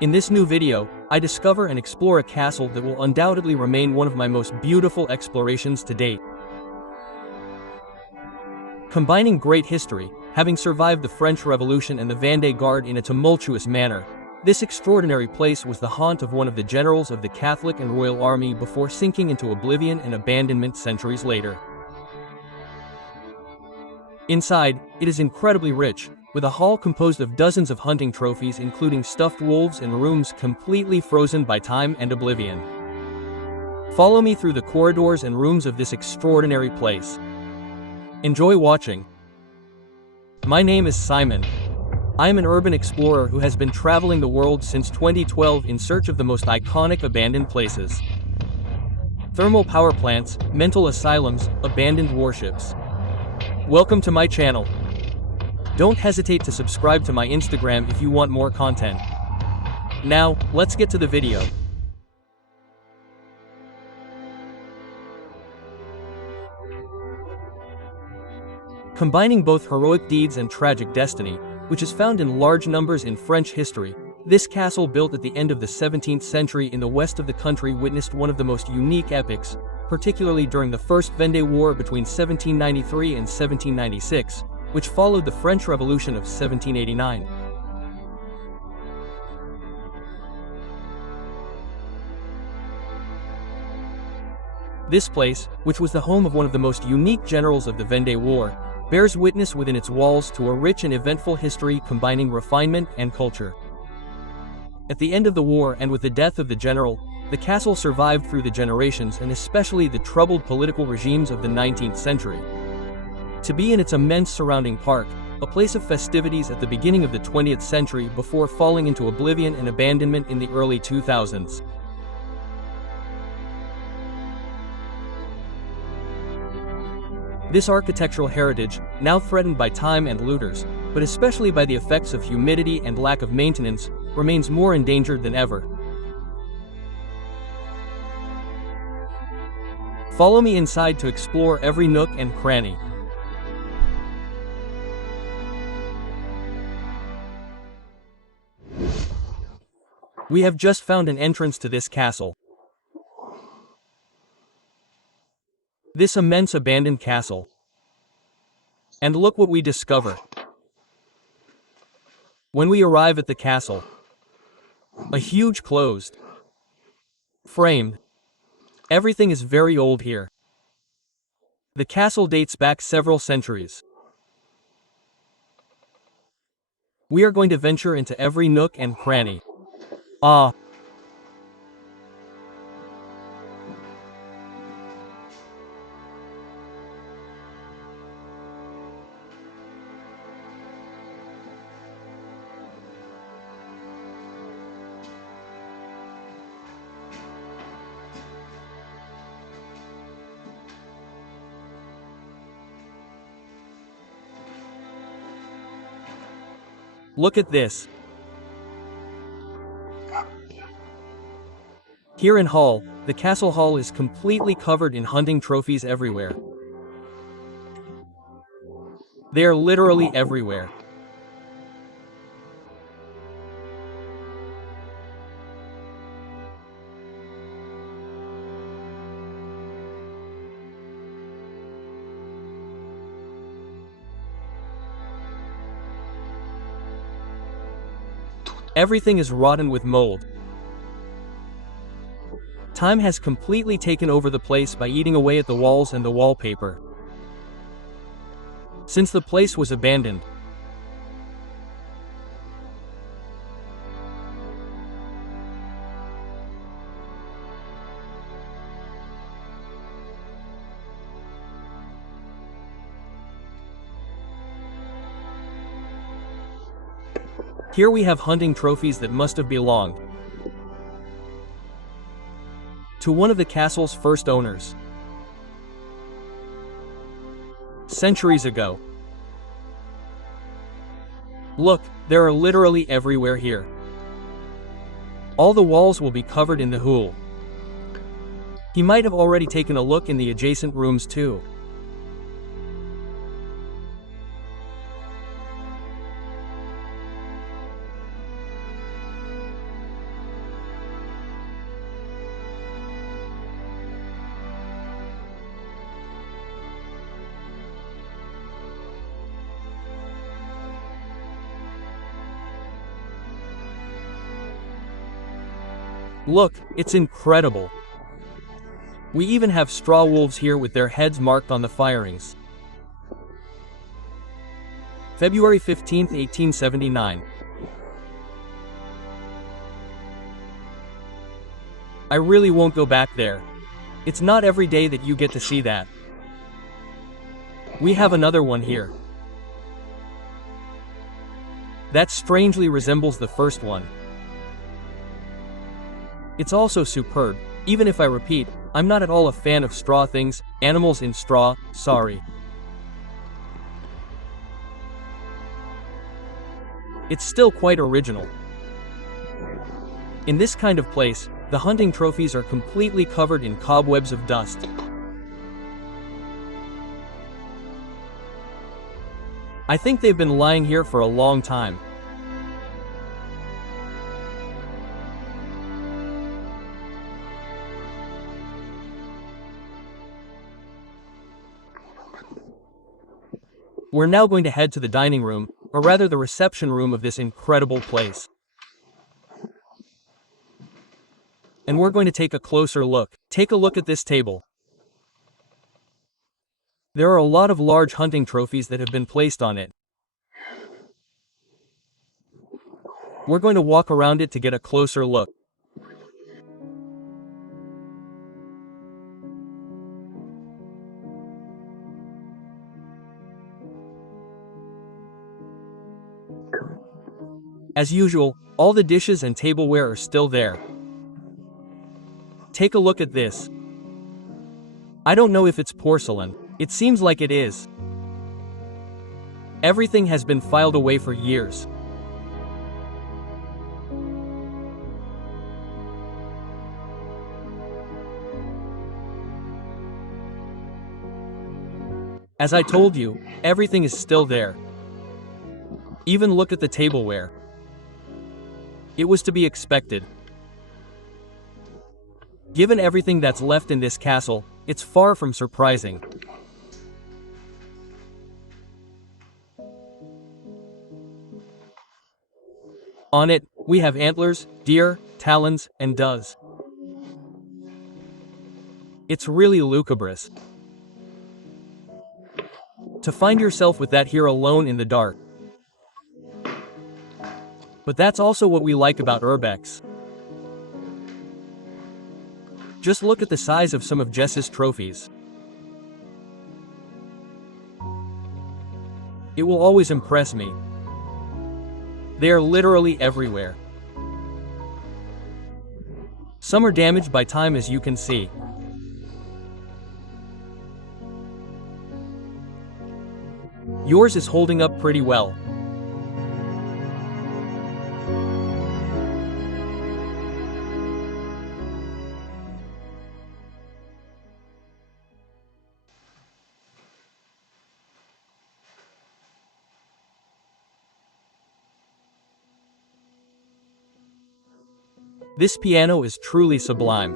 In this new video, I discover and explore a castle that will undoubtedly remain one of my most beautiful explorations to date. Combining great history, having survived the French Revolution and the Vendée Guard in a tumultuous manner, this extraordinary place was the haunt of one of the generals of the Catholic and Royal Army before sinking into oblivion and abandonment centuries later. Inside, it is incredibly rich, with a hall composed of dozens of hunting trophies including stuffed wolves and rooms completely frozen by time and oblivion. Follow me through the corridors and rooms of this extraordinary place. Enjoy watching. My name is Simon. I am an urban explorer who has been traveling the world since 2012 in search of the most iconic abandoned places. Thermal power plants, mental asylums, abandoned warships. Welcome to my channel. Don't hesitate to subscribe to my Instagram if you want more content. Now, let's get to the video. Combining both heroic deeds and tragic destiny, which is found in large numbers in French history, this castle built at the end of the 17th century in the west of the country witnessed one of the most unique epics, particularly during the First Vendée War between 1793 and 1796, which followed the French Revolution of 1789. This place, which was the home of one of the most unique generals of the Vendée War, bears witness within its walls to a rich and eventful history combining refinement and culture. At the end of the war and with the death of the general, the castle survived through the generations and especially the troubled political regimes of the 19th century. To be in its immense surrounding park, a place of festivities at the beginning of the 20th century before falling into oblivion and abandonment in the early 2000s. This architectural heritage, now threatened by time and looters, but especially by the effects of humidity and lack of maintenance, remains more endangered than ever. Follow me inside to explore every nook and cranny. We have just found an entrance to this castle. This immense abandoned castle. And look what we discover. When we arrive at the castle, a huge closed, framed, everything is very old here. The castle dates back several centuries. We are going to venture into every nook and cranny. Ah! Look at this. Here in Hall, the castle hall is completely covered in hunting trophies everywhere. They are literally everywhere. Everything is rotten with mold. Time has completely taken over the place by eating away at the walls and the wallpaper. Since the place was abandoned, here we have hunting trophies that must have belonged to one of the castle's first owners, centuries ago. Look, there are literally everywhere here. All the walls will be covered in the hool. He might have already taken a look in the adjacent rooms too. Look, it's incredible. We even have straw wolves here with their heads marked on the firings. February 15, 1879. I really won't go back there. It's not every day that you get to see that. We have another one here. That strangely resembles the first one. It's also superb, even if I repeat, I'm not at all a fan of straw things, animals in straw, sorry. It's still quite original. In this kind of place, the hunting trophies are completely covered in cobwebs of dust. I think they've been lying here for a long time. We're now going to head to the dining room, or rather the reception room of this incredible place. And we're going to take a closer look. Take a look at this table. There are a lot of large hunting trophies that have been placed on it. We're going to walk around it to get a closer look. As usual, all the dishes and tableware are still there. Take a look at this. I don't know if it's porcelain. It seems like it is. Everything has been filed away for years. As I told you, everything is still there. Even look at the tableware. It was to be expected. Given everything that's left in this castle, it's far from surprising. On it, we have antlers, deer, talons, and does. It's really lugubrious. To find yourself with that here alone in the dark. But that's also what we like about Urbex. Just look at the size of some of Jess's trophies. It will always impress me. They are literally everywhere. Some are damaged by time, as you can see. Yours is holding up pretty well. This piano is truly sublime.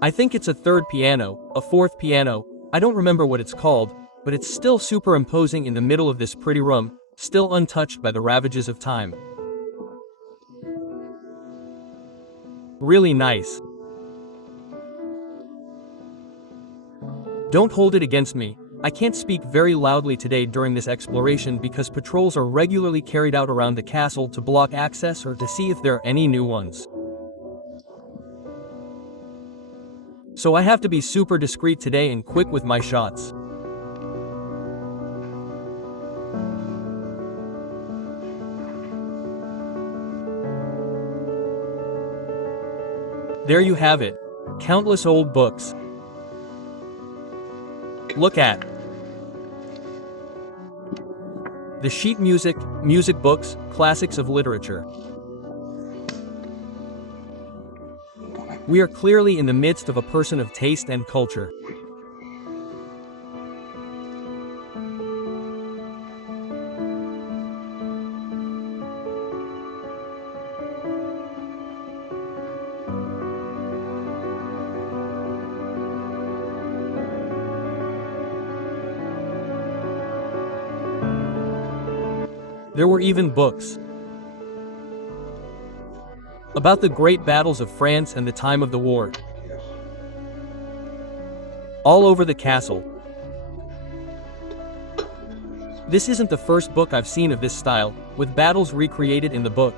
I think it's a third piano, a fourth piano, I don't remember what it's called, but it's still super imposing in the middle of this pretty room, still untouched by the ravages of time. Really nice. Don't hold it against me. I can't speak very loudly today during this exploration because patrols are regularly carried out around the castle to block access or to see if there are any new ones. So I have to be super discreet today and quick with my shots. There you have it. Countless old books. Look at the sheet music, music books, classics of literature. We are clearly in the midst of a person of taste and culture. There were even books about the great battles of France and the time of the war. All over the castle. This isn't the first book I've seen of this style, with battles recreated in the book.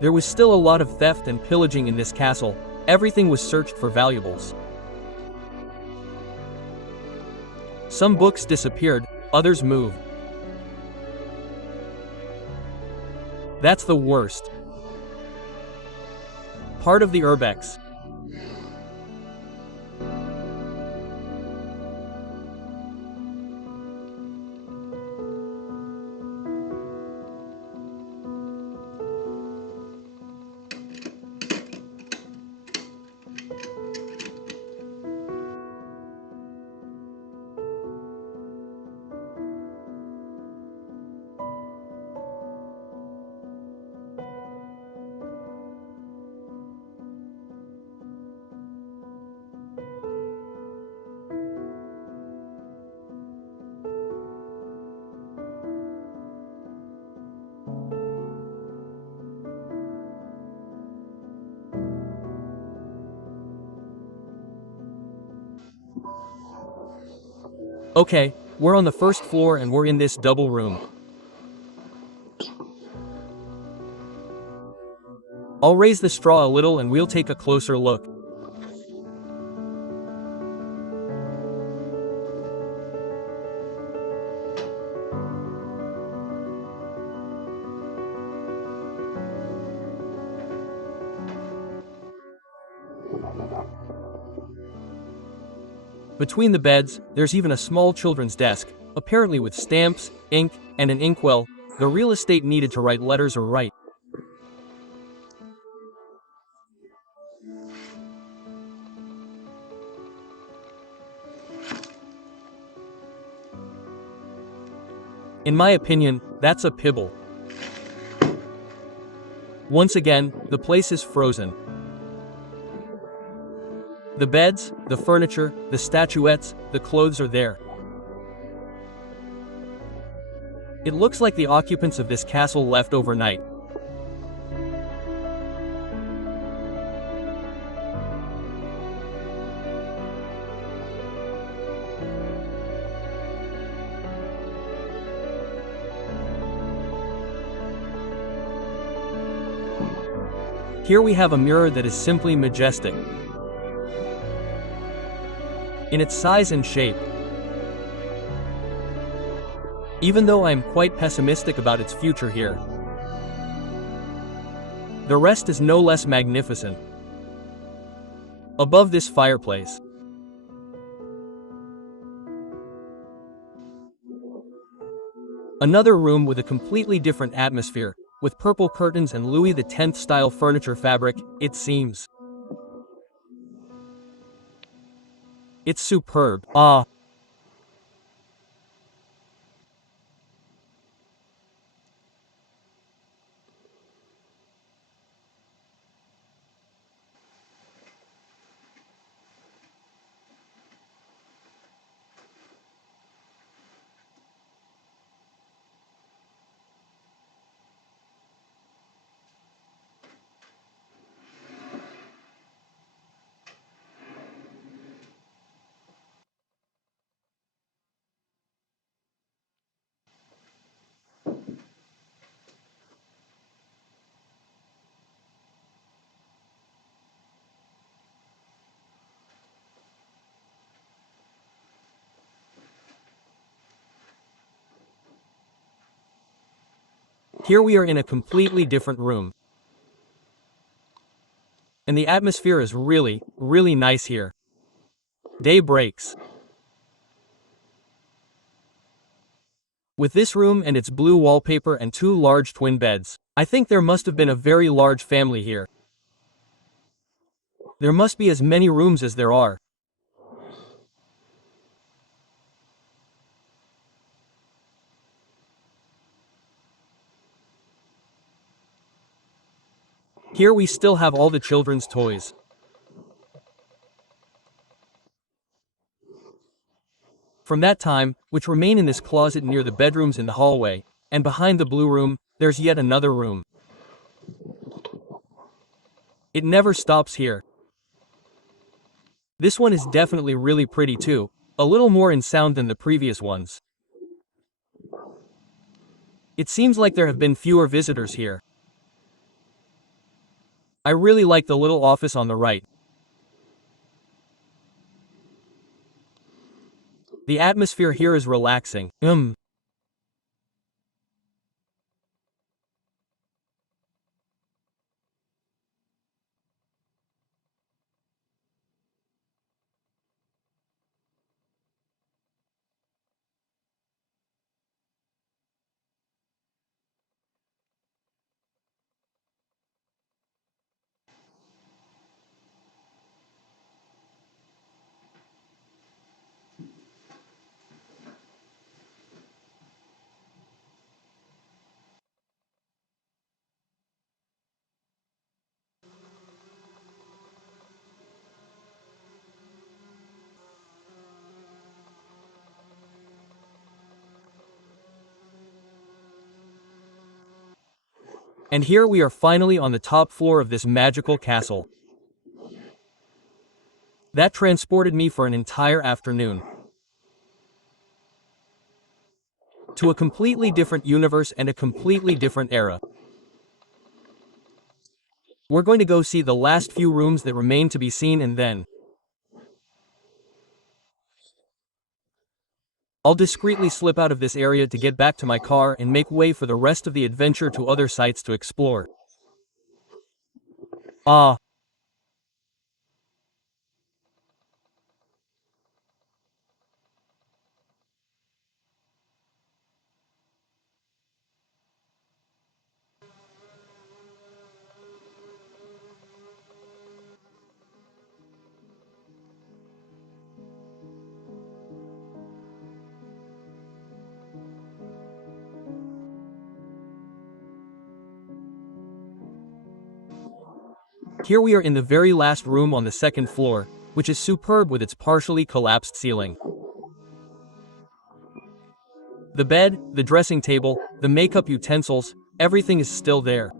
There was still a lot of theft and pillaging in this castle. Everything was searched for valuables. Some books disappeared, others moved. That's the worst part of the Urbex. Okay, we're on the first floor and we're in this double room. I'll raise the straw a little and we'll take a closer look. Between the beds, there's even a small children's desk, apparently with stamps, ink, and an inkwell, the real estate needed to write letters or write. In my opinion, that's a pibble. Once again, the place is frozen. The beds, the furniture, the statuettes, the clothes are there. It looks like the occupants of this castle left overnight. Here we have a mirror that is simply majestic in its size and shape. Even though I am quite pessimistic about its future here, the rest is no less magnificent. Above this fireplace, another room with a completely different atmosphere, with purple curtains and Louis X style furniture fabric, it seems. It's superb. Ah. Here we are in a completely different room. And the atmosphere is really, really nice here. Day breaks. With this room and its blue wallpaper and two large twin beds, I think there must have been a very large family here. There must be as many rooms as there are. Here we still have all the children's toys. From that time, which remain in this closet near the bedrooms in the hallway, and behind the blue room, there's yet another room. It never stops here. This one is definitely really pretty too, a little more in sound than the previous ones. It seems like there have been fewer visitors here. I really like the little office on the right. The atmosphere here is relaxing. And here we are finally on the top floor of this magical castle. That transported me for an entire afternoon to a completely different universe and a completely different era. We're going to go see the last few rooms that remain to be seen, and then I'll discreetly slip out of this area to get back to my car and make way for the rest of the adventure to other sites to explore. Ah. Here we are in the very last room on the second floor, which is superb with its partially collapsed ceiling. The bed, the dressing table, the makeup utensils, everything is still there.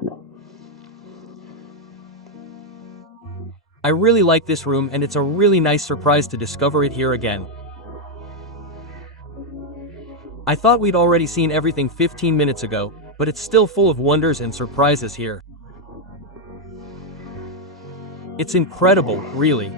I really like this room, and it's a really nice surprise to discover it here again. I thought we'd already seen everything 15 minutes ago, but it's still full of wonders and surprises here. It's incredible, really.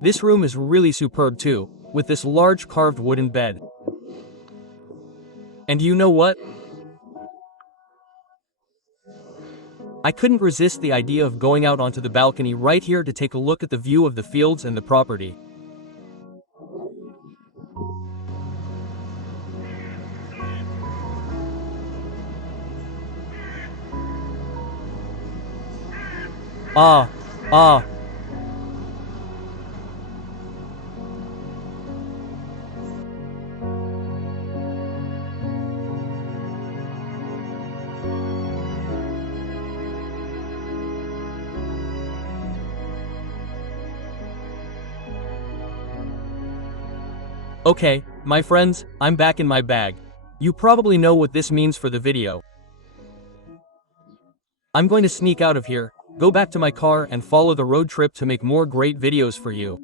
This room is really superb too, with this large carved wooden bed. And you know what? I couldn't resist the idea of going out onto the balcony right here to take a look at the view of the fields and the property. Ah. Okay, my friends, I'm back in my bag. You probably know what this means for the video. I'm going to sneak out of here, go back to my car and follow the road trip to make more great videos for you.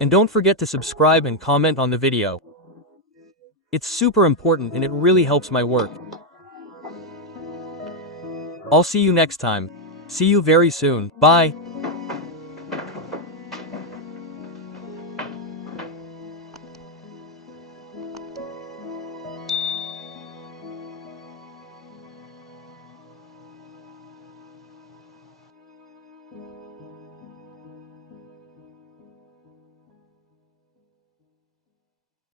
And don't forget to subscribe and comment on the video. It's super important and it really helps my work. I'll see you next time. See you very soon. Bye.